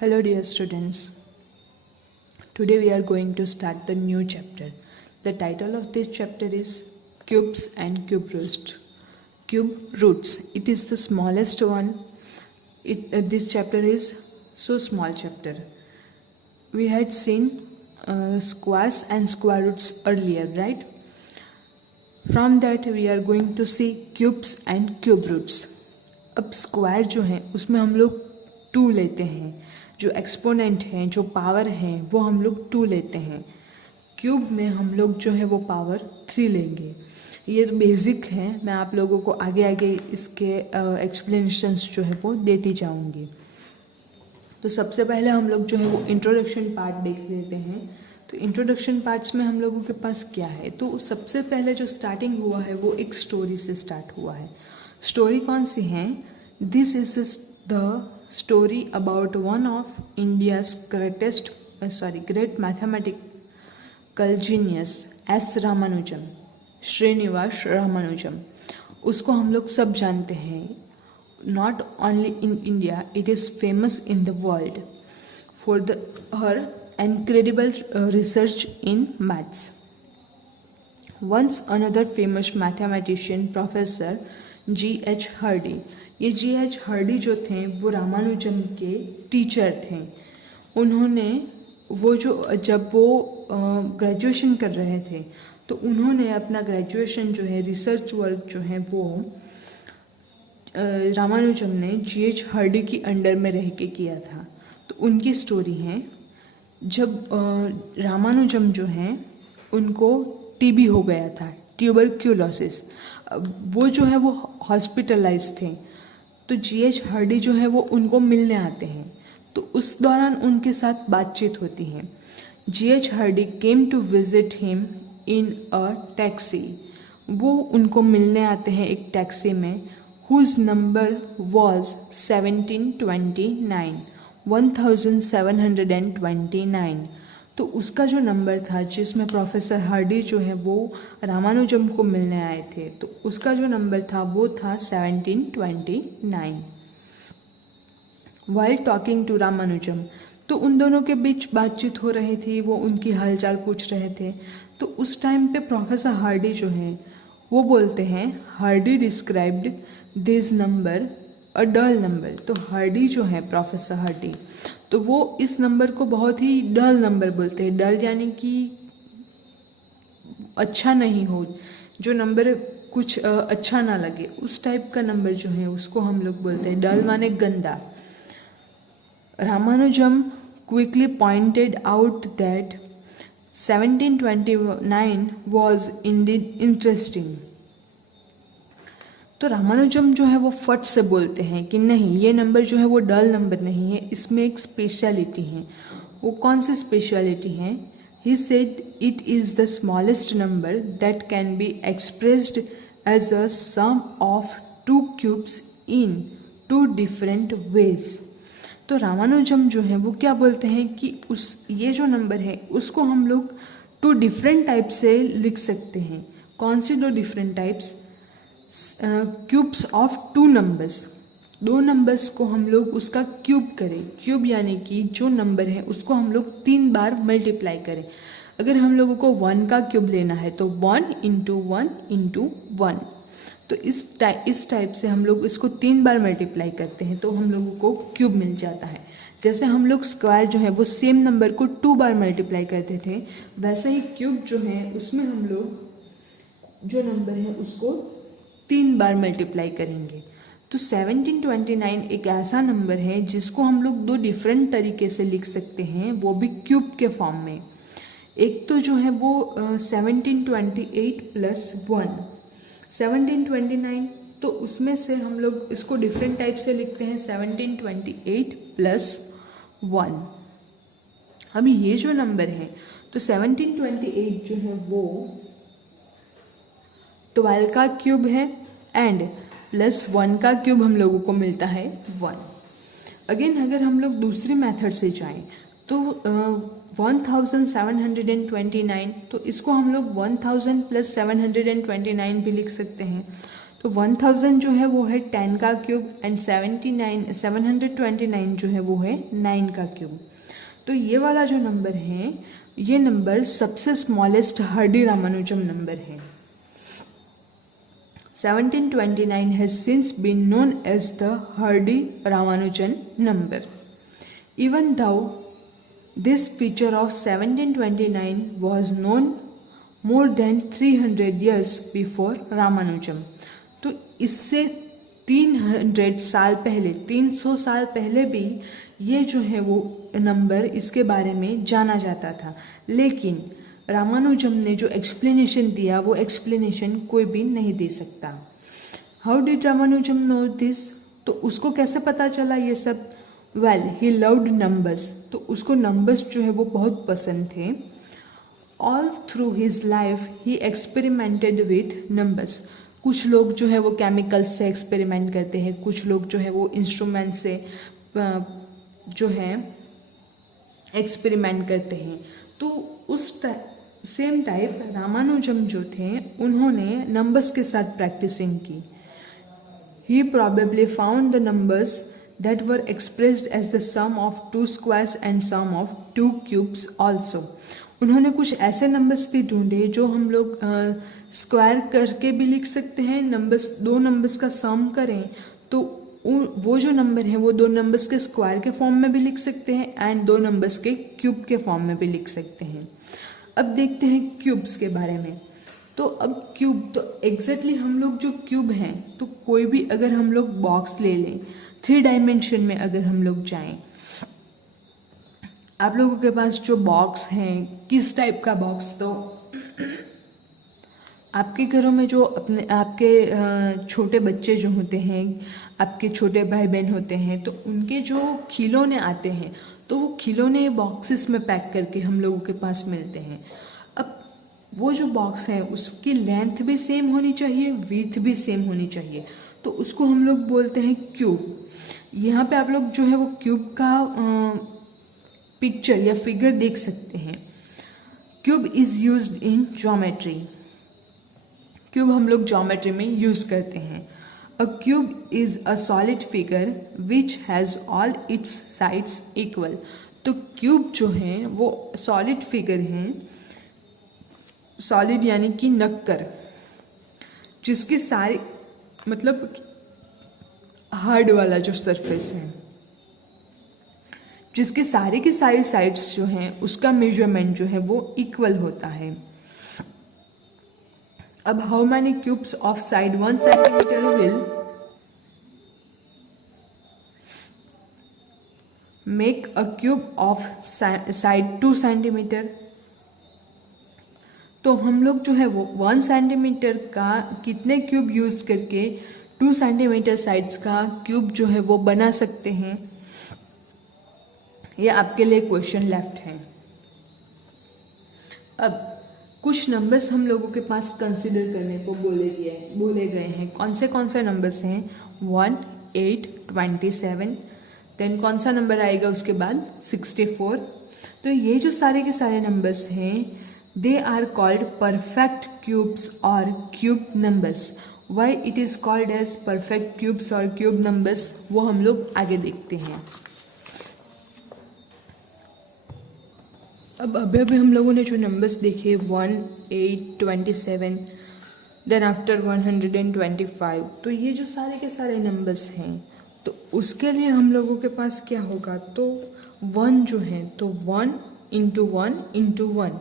Hello dear students. Today we are going to start the new chapter. The title of this chapter is Cubes and Cube Roots. Cube Roots. It is the smallest one. This chapter is so small chapter. We had seen squares and square roots earlier, right? From that we are going to see cubes and cube roots. अब square जो है उसमें हम लोग 2 लेते हैं, जो exponent हैं, जो पावर हैं, वो हम लोग 2 लेते हैं. क्यूब में हम लोग जो है वो पावर 3 लेंगे. ये बेसिक है, मैं आप लोगों को आगे आगे इसके एक्सप्लेनेशंस जो है वो देती जाऊंगी. तो सबसे पहले हम लोग जो है वो इंट्रोडक्शन पार्ट देख लेते हैं. तो इंट्रोडक्शन पार्ट्स में हम लोगों के पास क्या है, तो सबसे पहले जो स्टार्टिंग हुआ है वो एक स्टोरी से स्टार्ट हुआ है. स्टोरी कौन सी है? This is the story about one of India's great mathematical genius S Ramanujam, Srinivasa Ramanujam. उसको हम लोग सब जानते हैं. Not only in India, it is famous in the world for her incredible research in maths. Once another famous mathematician, Professor G.H. Hardy. ये G.H. Hardy जो थे वो रामानुजम के टीचर थे. उन्होंने जब वो ग्रेजुएशन कर रहे थे तो उन्होंने अपना ग्रेजुएशन जो है, रिसर्च वर्क जो है वो रामानुजम ने G.H. Hardy की अंडर में रह के किया था. तो उनकी स्टोरी है, जब रामानुजम जो हैं उनको टीबी हो गया था, ट्यूबरक्यूलोसिस. वो जो है वो हॉस्पिटलाइज थे. तो G.H. हार्डी जो है वो उनको मिलने आते हैं. तो उस दौरान उनके साथ बातचीत होती है. G.H. Hardy came to visit him in a taxi. वो उनको मिलने आते हैं एक टैक्सी में, हुज नंबर वॉज 1729. तो उसका जो नंबर था जिसमें प्रोफेसर हार्डी जो है वो रामानुजम को मिलने आए थे, तो उसका जो नंबर था वो था 1729. वाइल टॉकिंग टू रामानुजम, तो उन दोनों के बीच बातचीत हो रही थी, वो उनकी हालचाल पूछ रहे थे. तो उस टाइम पे प्रोफेसर हार्डी जो है वो बोलते हैं, Hardy described this number a dull number. तो हार्डी जो है, प्रोफेसर हार्डी, तो वो इस नंबर को बहुत ही डल नंबर बोलते हैं. डल यानी कि अच्छा नहीं हो, जो नंबर कुछ अच्छा ना लगे, उस टाइप का नंबर जो है उसको हम लोग बोलते हैं डल माने गंदा. Ramanujan quickly pointed out that 1729 was Indeed interesting. तो रामानुजम जो है वो फट से बोलते हैं कि नहीं, ये नंबर जो है वो डल नंबर नहीं है, इसमें एक स्पेशलिटी है. वो कौन सी स्पेशलिटी है? He said it is the smallest number that can be expressed as a sum of 2 cubes in 2 different ways. तो रामानुजम जो है वो क्या बोलते हैं कि ये जो नंबर है उसको हम लोग 2 डिफरेंट टाइप से लिख सकते हैं. कौन सी 2 different types? Cubes of 2 numbers. 2 numbers को हम लोग उसका क्यूब करें. क्यूब यानी कि जो नंबर है उसको हम लोग 3 बार मल्टीप्लाई करें. अगर हम लोगों को 1 का क्यूब लेना है तो 1 इंटू 1 इंटू 1. तो इस टाइप से हम लोग इसको 3 बार मल्टीप्लाई करते हैं तो हम लोगों को क्यूब मिल जाता है. जैसे हम लोग स्क्वायर जो है वो सेम नंबर को 2 बार मल्टीप्लाई करते थे, वैसे ही क्यूब जो है उसमें हम लोग जो नंबर है उसको 3 बार मल्टीप्लाई करेंगे. तो 1729 एक ऐसा नंबर है जिसको हम लोग 2 डिफरेंट तरीके से लिख सकते हैं, वो भी क्यूब के फॉर्म में. एक तो जो है वो 1728 प्लस 1, 1729. तो उसमें से हम लोग इसको डिफरेंट टाइप से लिखते हैं 1728 प्लस 1. अभी ये जो नंबर है तो 1728 जो है वो 12 का क्यूब है एंड प्लस 1 का क्यूब हम लोगों को मिलता है 1. अगेन अगर हम लोग दूसरी मेथड से जाएं तो 1729, तो इसको हम लोग 1000 प्लस 729 भी लिख सकते हैं. तो 1000 जो है वो है 10 का क्यूब एंड 729 जो है वो है 9 का क्यूब। तो ये वाला जो नंबर है, ये नंबर सबसे स्मॉलेस्ट हर्डी रामानुजम नंबर है। 1729 has since been known as the Hardy-Ramanujan number. Even though this feature of 1729 was known more than 300 years before Ramanujan. तो इससे 300 साल पहले, 300 साल पहले भी ये जो है वो नंबर, इसके बारे में जाना जाता था, लेकिन रामानुजम ने जो एक्सप्लेनेशन दिया वो एक्सप्लेनेशन कोई भी नहीं दे सकता। How did Ramanujam know this? तो उसको कैसे पता चला ये सब? वेल, ही लव्ड नंबर्स, तो उसको नंबर्स जो है वो बहुत पसंद थे। All through his life he experimented with numbers. कुछ लोग जो है वो केमिकल्स से एक्सपेरिमेंट करते हैं, कुछ लोग जो है वो इंस्ट्रूमेंट से जो है एक्सपेरिमेंट करते हैं। तो उस सेम टाइप रामानुजम जो थे उन्होंने नंबर्स के साथ प्रैक्टिसिंग की। ही probably found the numbers that were expressed as the sum of 2 squares and sum of 2 cubes also. उन्होंने कुछ ऐसे नंबर्स भी ढूंढे जो हम लोग स्क्वायर करके भी लिख सकते हैं, नंबर्स, दो नंबर्स का सम करें तो वो जो नंबर है वो दो नंबर्स के स्क्वायर के फॉर्म में भी लिख सकते हैं एंड दो नंबर्स के क्यूब के फॉर्म में भी लिख सकते हैं। अब देखते हैं क्यूब्स के बारे में। तो अब क्यूब, तो एग्जैक्टली हम लोग जो क्यूब हैं, तो कोई भी अगर हम लोग बॉक्स ले लें, 3 डायमेंशन में अगर हम लोग जाएं, आप लोगों के पास जो बॉक्स हैं, किस टाइप का बॉक्स, तो आपके घरों में जो अपने आपके छोटे बच्चे जो होते हैं, आपके छोटे भाई बहन होते हैं, तो उनके जो खिलौने आते हैं तो वो खिलौने बॉक्सेस में पैक करके हम लोगों के पास मिलते हैं। अब वो जो बॉक्स है उसकी लेंथ भी सेम होनी चाहिए, विड्थ भी सेम होनी चाहिए, तो उसको हम लोग बोलते हैं क्यूब। यहाँ पे आप लोग जो है वो क्यूब का पिक्चर या फिगर देख सकते हैं। Cube is used in geometry. Cube हम लोग ज्योमेट्री में यूज करते हैं। अ cube is a solid figure which has all it's sides equal. तो क्यूब जो है वो सॉलिड फिगर हैं, सॉलिड यानी कि नक्कर, जिसके सारे मतलब हार्ड वाला जो सरफेस है, जिसके सारे के सारे साइड्स जो हैं उसका मेजरमेंट जो है वो इक्वल होता है। अब how many cubes of side 1 centimetre will make a cube of side 2 centimetre. तो हम लोग जो है वो 1 सेंटीमीटर का कितने क्यूब यूज करके 2 सेंटीमीटर साइड्स का क्यूब जो है वो बना सकते हैं, ये आपके लिए क्वेश्चन लेफ्ट है। अब कुछ नंबर्स हम लोगों के पास कंसिडर करने को बोले गए हैं। कौन से नंबर्स हैं? 1, 8, 27, देन कौन सा नंबर आएगा उसके बाद? 64। तो ये जो सारे के सारे नंबर्स हैं, they are called perfect cubes और cube numbers. Why it is called as perfect cubes और क्यूब नंबर्स, वो हम लोग आगे देखते हैं। अब अभी हम लोगों ने जो नंबर्स देखे 1, 8, 27, देन आफ्टर 125, तो ये जो सारे के सारे नंबर्स हैं, तो उसके लिए हम लोगों के पास क्या होगा? तो 1 जो है, तो 1 इंटू 1 इंटू 1,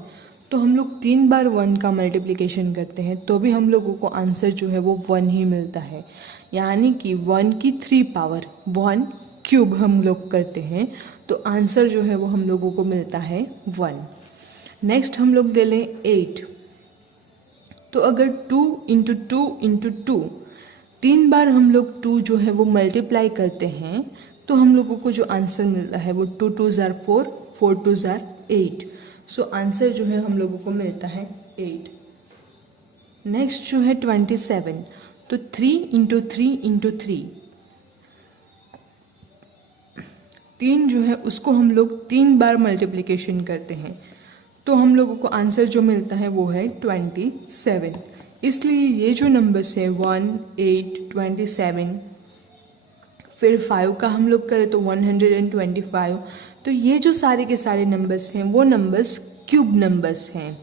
तो हम लोग 3 बार 1 का मल्टीप्लिकेशन करते हैं तो भी हम लोगों को आंसर जो है वो 1 ही मिलता है। यानी कि 1 की 3 पावर 1 क्यूब हम लोग करते हैं तो आंसर जो है वो हम लोगों को मिलता है 1। नेक्स्ट हम लोग ले लें 8। तो अगर 2 इंटू 2 इंटू 2, 3 बार हम लोग 2 जो है वो मल्टीप्लाई करते हैं तो हम लोगों को जो आंसर मिलता है वो 2 2 ज़ार 4, 4 2 ज़ार 8। सो आंसर जो है हम लोगों को मिलता है 8। नेक्स्ट जो है 27। तो 3 इंटू 3 इंटू 3, 3 जो है उसको हम लोग 3 बार मल्टीप्लिकेशन करते हैं तो हम लोगों को आंसर जो मिलता है वो है 27। इसलिए ये जो नंबर्स हैं 1, 8, 27, फिर 5 का हम लोग करें तो 125, तो ये जो सारे के सारे नंबर्स हैं वो नंबर्स क्यूब नंबर्स हैं।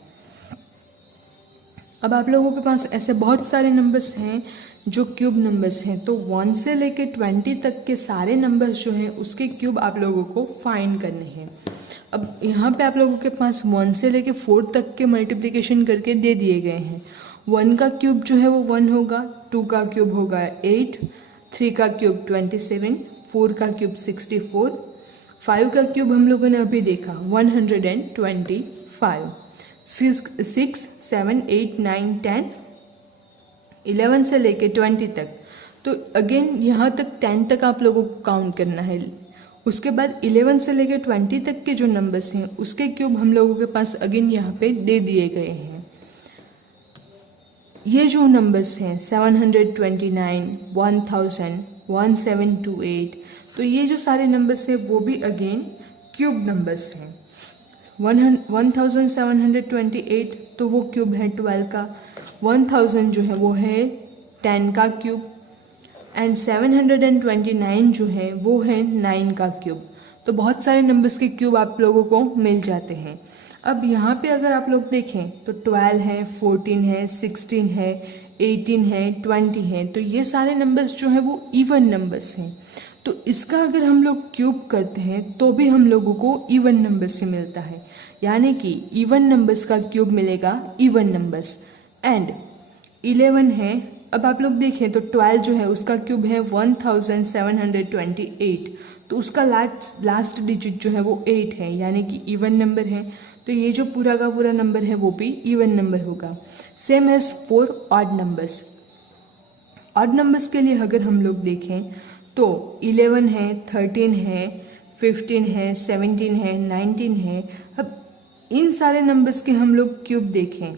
अब आप लोगों के पास ऐसे बहुत सारे नंबर्स हैं जो क्यूब नंबर्स हैं, तो 1 से लेके 20 तक के सारे नंबर्स जो हैं उसके क्यूब आप लोगों को फाइंड करने हैं। अब यहाँ पे आप लोगों के पास 1 से लेके 4 तक के मल्टीप्लिकेशन करके दे दिए गए हैं। 1 का क्यूब जो है वो 1 होगा, 2 का क्यूब होगा 8, 3 का क्यूब 27, 4 का क्यूब 64, 5 का क्यूब हम लोगों ने अभी देखा 125, 6, 7, 8, 9, 10, 11 से लेके 20 तक। तो अगेन यहाँ तक 10 तक आप लोगों को काउंट करना है। उसके बाद 11 से लेके 20 तक के जो नंबर्स हैं उसके क्यूब हम लोगों के पास अगेन यहाँ पे दे दिए गए हैं। ये जो नंबर्स हैं 729, 1000, 1728, तो ये जो सारे नंबर्स हैं वो भी अगेन क्यूब नंबर्स हैं। 1728 तो वो क्यूब है 12 का, 1000 जो है वो है 10 का क्यूब, एंड 729 जो है वो है 9 का क्यूब। तो बहुत सारे नंबर्स के क्यूब आप लोगों को मिल जाते हैं। अब यहाँ पे अगर आप लोग देखें तो 12 है, 14 है, 16 है, 18 है, 20 है, तो ये सारे नंबर्स जो हैं वो इवन नंबर्स हैं। तो इसका अगर हम लोग क्यूब करते हैं तो भी हम लोगों को इवन नंबर से मिलता है, यानी कि इवन नंबर्स का क्यूब मिलेगा इवन नंबर्स। एंड 11 है, अब आप लोग देखें तो 12 जो है उसका क्यूब है 1728, तो उसका लास्ट डिजिट जो है वो 8 है, यानी कि इवन नंबर है। तो ये जो पूरा का पूरा नंबर है वो भी इवन नंबर होगा। Same as 4 odd numbers. Odd numbers के लिए अगर हम लोग देखें तो 11 है, 13 है, 15 है, 17 है, 19 है। अब इन सारे नंबर्स के हम लोग क्यूब देखें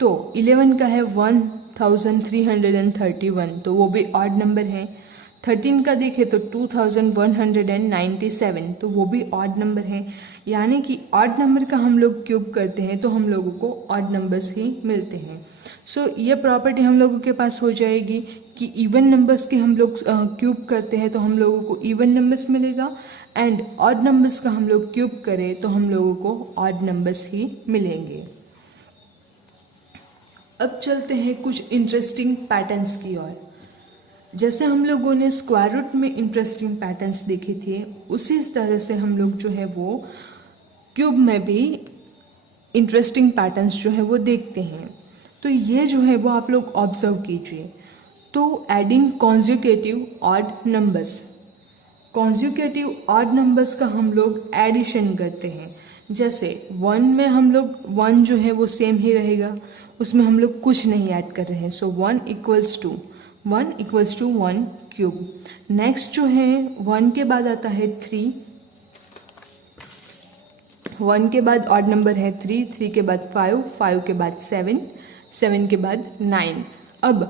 तो 11 का है 1331, तो वो भी ऑड नंबर है। 13 का देखें तो 2197, तो वो भी ऑड नंबर है। यानी कि ऑड नंबर का हम लोग क्यूब करते हैं तो हम लोगों को ऑड नंबर्स ही मिलते हैं। सो ये प्रॉपर्टी हम लोगों के पास हो जाएगी कि इवन नंबर्स के हम लोग क्यूब करते हैं तो हम लोगों को इवन नंबर्स मिलेगा, एंड ऑड नंबर्स का हम लोग क्यूब करें तो हम लोगों को ऑड नंबर्स ही मिलेंगे। अब चलते हैं कुछ इंटरेस्टिंग पैटर्न्स की ओर। जैसे हम लोगों ने स्क्वायर रूट में इंटरेस्टिंग पैटर्न्स देखे थे, उसी तरह से हम लोग जो है वो क्यूब में भी इंटरेस्टिंग पैटर्न्स जो है वो देखते हैं। तो ये जो है वो आप लोग ऑब्जर्व कीजिए। तो adding conjugative odd numbers, conjugative odd numbers का हम लोग एडिशन करते हैं। जैसे 1 में हम लोग 1 जो है वो सेम ही रहेगा, उसमें हम लोग कुछ नहीं ऐड कर रहे हैं। सो 1 इक्वल्स टू 1 क्यूब। नेक्स्ट जो है 1 के बाद आता है 3, 1 के बाद ऑड नंबर है 3, 3 के बाद 5, 5 के बाद 7, 7 के बाद 9। अब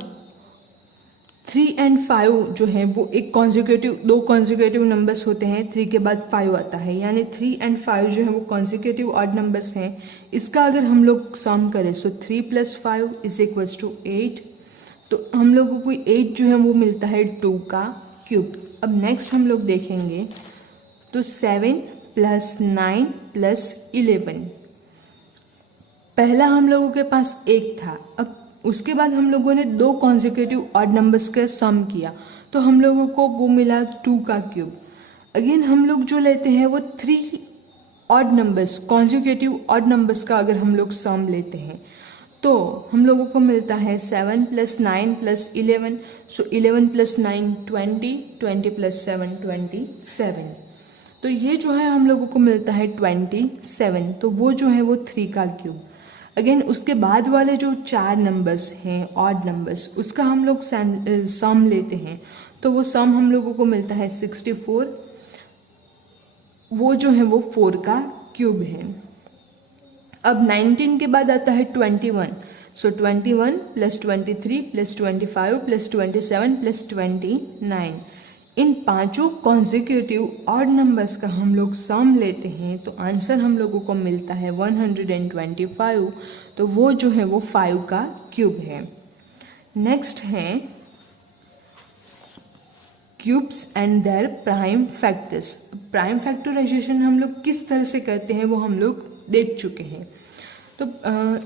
3 एंड 5 जो है वो एक कॉन्जिक्यूटिव, दो कॉन्जिक्यूटिव नंबर्स होते हैं, 3 के बाद 5 आता है, यानी 3 एंड 5 जो है वो कॉन्जिक्यूटिव ऑड नंबर्स हैं। इसका अगर हम लोग सम करें सो 3 + 5 = 8, तो हम लोगों को 8 जो है वो मिलता है 2 का क्यूब। अब नेक्स्ट हम लोग देखेंगे तो 7 + 9 + 11, पहला हम लोगों के पास 1 था। अब उसके बाद हम लोगों ने दो कॉन्जिक्यूटिव ऑड नंबर्स का सम किया तो हम लोगों को वो मिला 2 का क्यूब। अगेन हम लोग जो लेते हैं वो 3 odd numbers, consecutive odd numbers का अगर हम लोग सम लेते हैं तो हम लोगों को मिलता है 7 + 9 + 11, सो 11 + 9 20, 20 + 7 27, तो ये जो है हम लोगों को मिलता है 27, तो वो जो है वो 3 का क्यूब। अगेन उसके बाद वाले जो 4 नंबर्स हैं ऑड नंबर्स, उसका हम लोग सम लेते हैं तो वो सम हम लोगों को मिलता है 64, वो जो है वो 4 का क्यूब है। अब 19 के बाद आता है 21, सो 21 + 23 + 25 + 27 + 29, इन पांचों कॉन्जिक्यूटिव ऑड नंबर्स का हम लोग सम लेते हैं तो आंसर हम लोगों को मिलता है 125। तो वो जो है वो 5 का क्यूब है। नेक्स्ट है cubes and their prime factors. Prime factorization हम लोग किस तरह से करते हैं वो हम लोग देख चुके हैं। तो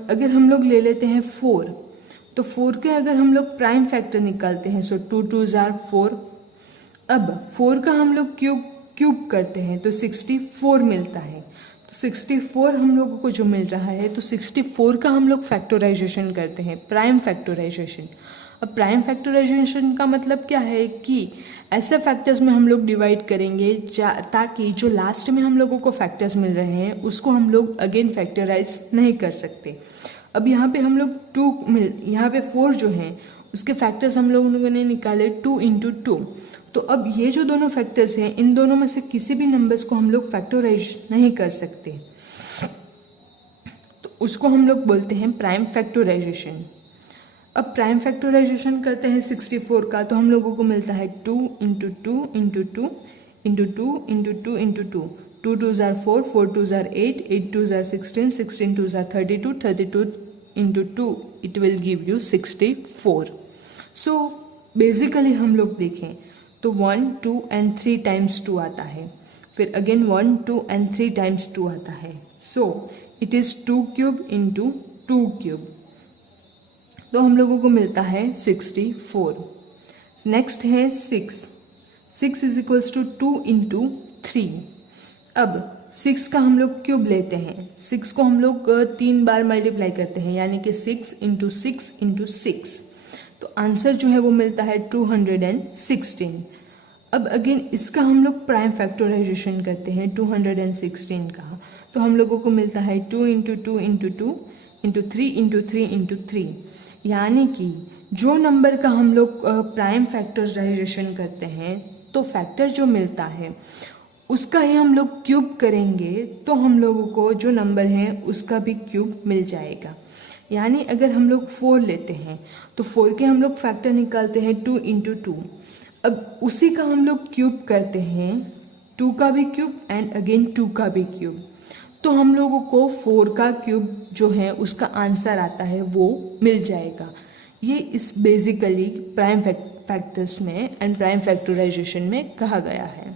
अगर हम लोग ले लेते हैं 4, तो 4 के अगर हम लोग प्राइम फैक्टर निकालते हैं सो 2 2s are 4। अब 4 का हम लोग क्यूब करते हैं तो 64 मिलता है। तो 64 हम लोगों को जो मिल रहा है तो 64 का हम लोग फैक्टराइजेशन करते हैं, प्राइम फैक्टराइजेशन। अब प्राइम फैक्टराइजेशन का मतलब क्या है कि ऐसे फैक्टर्स में हम लोग डिवाइड करेंगे ताकि जो लास्ट में हम लोगों को फैक्टर्स मिल रहे हैं उसको हम लोग अगेन फैक्टराइज नहीं कर सकते। अब यहाँ पे हम लोग यहाँ पे 4 जो हैं उसके फैक्टर्स हम लोगों ने निकाले 2 × 2। तो अब ये जो दोनों फैक्टर्स हैं इन दोनों में से किसी भी नंबर्स को हम लोग फैक्टराइज नहीं कर सकते, तो उसको हम लोग बोलते हैं प्राइम फैक्टराइजेशन। अब प्राइम फैक्टराइजेशन करते हैं 64 का तो हम लोगों को मिलता है 2 × 2 × 2 × 2 × 2 × 2। 2 2s are 4, 4 2s are 8, 8 2s are 16, 16 2s are 32, 32 × 2 it will give you 64। So basically हम लोग देखें तो 1 2 and 3 times 2 आता है, फिर अगेन 1 2 and 3 times 2 आता है। So it is 2 cube × 2 cube, तो हम लोगों को मिलता है 64। नेक्स्ट है 6 इज इक्वल्स टू 2 × 3। अब 6 का हम लोग क्यूब लेते हैं, 6 को हम लोग 3 बार मल्टीप्लाई करते हैं यानी कि 6 × 6 × 6, तो आंसर जो है वो मिलता है 216। अब अगेन इसका हम लोग प्राइम फैक्टराइजेशन करते हैं 216 का, तो हम लोगों को मिलता है 2 × 2 × 2 × 3 × 3 × 3, यानी कि जो नंबर का हम लोग प्राइम फैक्टराइजेशन करते हैं तो फैक्टर जो मिलता है उसका ही हम लोग क्यूब करेंगे तो हम लोगों को जो नंबर है उसका भी क्यूब मिल जाएगा। यानी अगर हम लोग 4 लेते हैं तो 4 के हम लोग फैक्टर निकालते हैं 2 × 2। अब उसी का हम लोग क्यूब करते हैं, 2 का भी क्यूब एंड अगेन 2 का भी क्यूब, तो हम लोगों को 4 का क्यूब जो है उसका आंसर आता है वो मिल जाएगा। ये इस बेसिकली प्राइम फैक्टर्स में एंड प्राइम फैक्टराइजेशन में कहा गया है।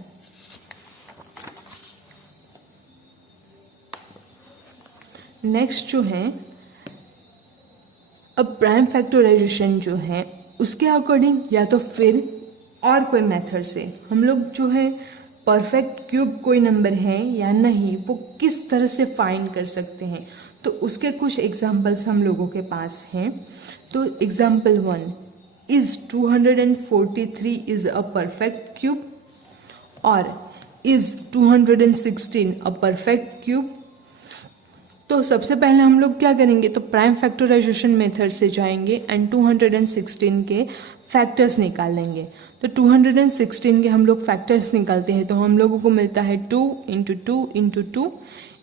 नेक्स्ट जो है अब प्राइम फैक्टराइजेशन जो है उसके अकॉर्डिंग या तो फिर और कोई मेथड से हम लोग जो है परफेक्ट क्यूब कोई नंबर है या नहीं वो किस तरह से फाइंड कर सकते हैं, तो उसके कुछ एग्जांपल्स हम लोगों के पास हैं। तो example 1 is 243 is a perfect cube और इज 216 अ परफेक्ट क्यूब। तो सबसे पहले हम लोग क्या करेंगे तो प्राइम फैक्टराइजेशन मेथड से जाएंगे एंड 216 के फैक्टर्स निकालेंगे। तो 216 के हम लोग फैक्टर्स निकालते हैं तो हम लोगों को मिलता है 2 × 2 × 2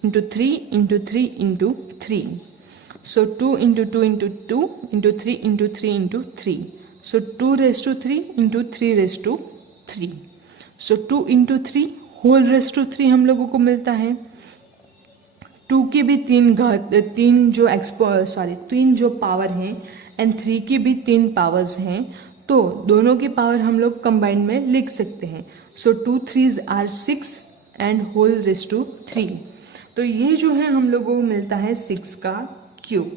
× 3 × 3 × 3। सो 2 × 2 × 2 × 3 × 3 × 3, so 2⁻³ × 3⁻3। So 2 × 3 whole raise to 3 हम लोगों को मिलता है। 2 की भी तीन जो पावर हैं एंड 3 की भी 3 पावर्स हैं, तो दोनों की पावर हम लोग कंबाइन में लिख सकते हैं। So 2 3s are 6 and whole raise to 3। तो ये जो है हम लोगों को मिलता है 6 का क्यूब।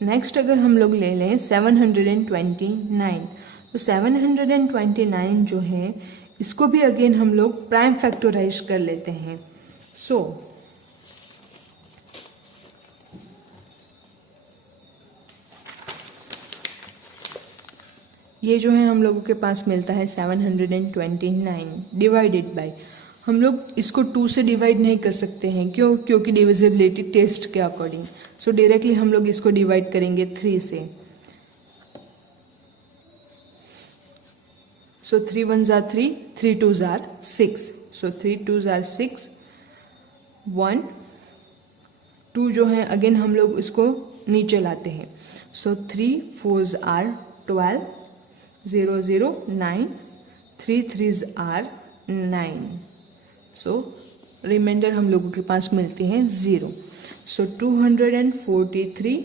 नेक्स्ट अगर हम लोग ले लें 729, तो 729 जो है इसको भी अगेन हम लोग प्राइम फैक्टराइज कर लेते हैं। सो ये जो है हम लोगों के पास मिलता है 729 डिवाइडेड बाय, हम लोग इसको 2 से डिवाइड नहीं कर सकते हैं, क्योंकि डिविजिबिलिटी टेस्ट के अकॉर्डिंग। सो डायरेक्टली हम लोग इसको डिवाइड करेंगे 3 से। सो 3 1s are 3, 3 2s are 6, so 3 2s are 6, 1 2 जो है अगेन हम लोग इसको नीचे लाते हैं। So 3 4s are 12, 0 0 9, 3 3s are 9. So reminder हम लोगों के पास मिलती हैं 0. सो 243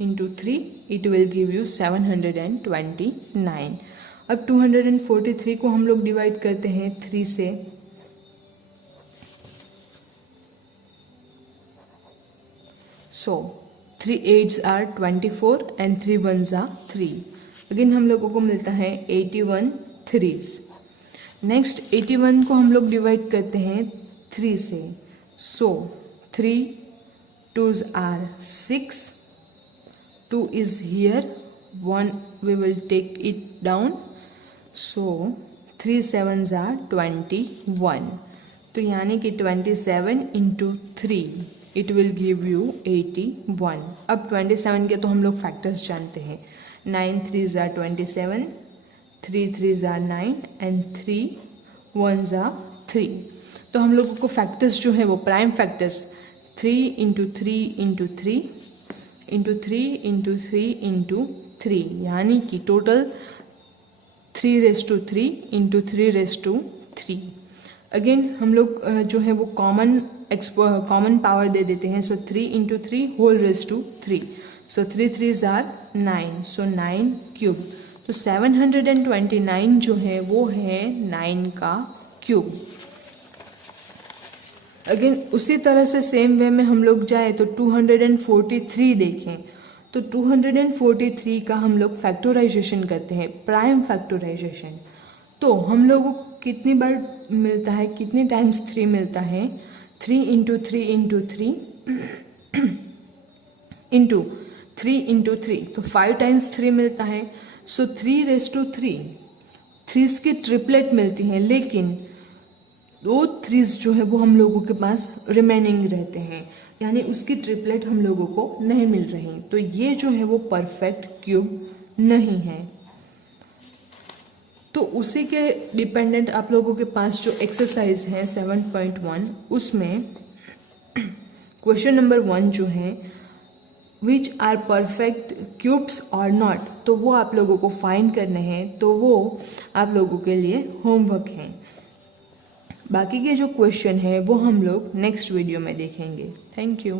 into 3 it will give you 729. अब 243 को हम लोग डिवाइड करते हैं 3 से. सो 3 8s are 24 and 3 1s are 3. Again हम लोगों को मिलता है 81 3s. नेक्स्ट 81 को हम लोग डिवाइड करते हैं 3 से. सो 3 2s are 6, 2 is here, 1 we will take it down. So 3 7s are 21. तो यानी कि 27 into 3 it will give you 81. अब 27 के तो हम लोग फैक्टर्स जानते हैं. 9 3s are 27, 3 3s are 9 and 3 1s are 3. तो हम लोगों को फैक्टर्स जो है वो prime factors 3 into 3 into 3 into 3 into 3 into 3 यानी कि टोटल 3⁻³ इंटू 3⁻³. अगेन हम लोग जो है वो कॉमन पावर दे देते हैं. So 3 into 3 whole raise to 3. So 3 3s are 9. So 9 cube. तो 729 जो है वो है 9 का क्यूब. अगेन उसी तरह से सेम वे में हम लोग जाए तो 243 देखें. तो 243 का हम लोग फैक्टराइजेशन करते हैं, प्राइम फैक्टराइजेशन. तो हम लोगों को कितनी बार मिलता है, कितने टाइम्स 3 मिलता है? 3 इंटू 3 इंटू 3 इंटू 3 इंटू 3 तो 5 टाइम्स 3 मिलता है. सो 3⁻³ 3s की ट्रिपलेट मिलती हैं, लेकिन 2 3s जो है वो हम लोगों के पास रिमेनिंग रहते हैं, यानी उसकी ट्रिपलेट हम लोगों को नहीं मिल रही. तो ये जो है वो परफेक्ट क्यूब नहीं है. तो उसी के डिपेंडेंट आप लोगों के पास जो एक्सरसाइज है 7.1 उसमें क्वेश्चन नंबर 1 जो है विच आर परफेक्ट क्यूब्स और नॉट, तो वो आप लोगों को फाइंड करने हैं. तो वो आप लोगों के लिए होमवर्क है. बाकी के जो क्वेश्चन है वो हम लोग नेक्स्ट वीडियो में देखेंगे. Thank you.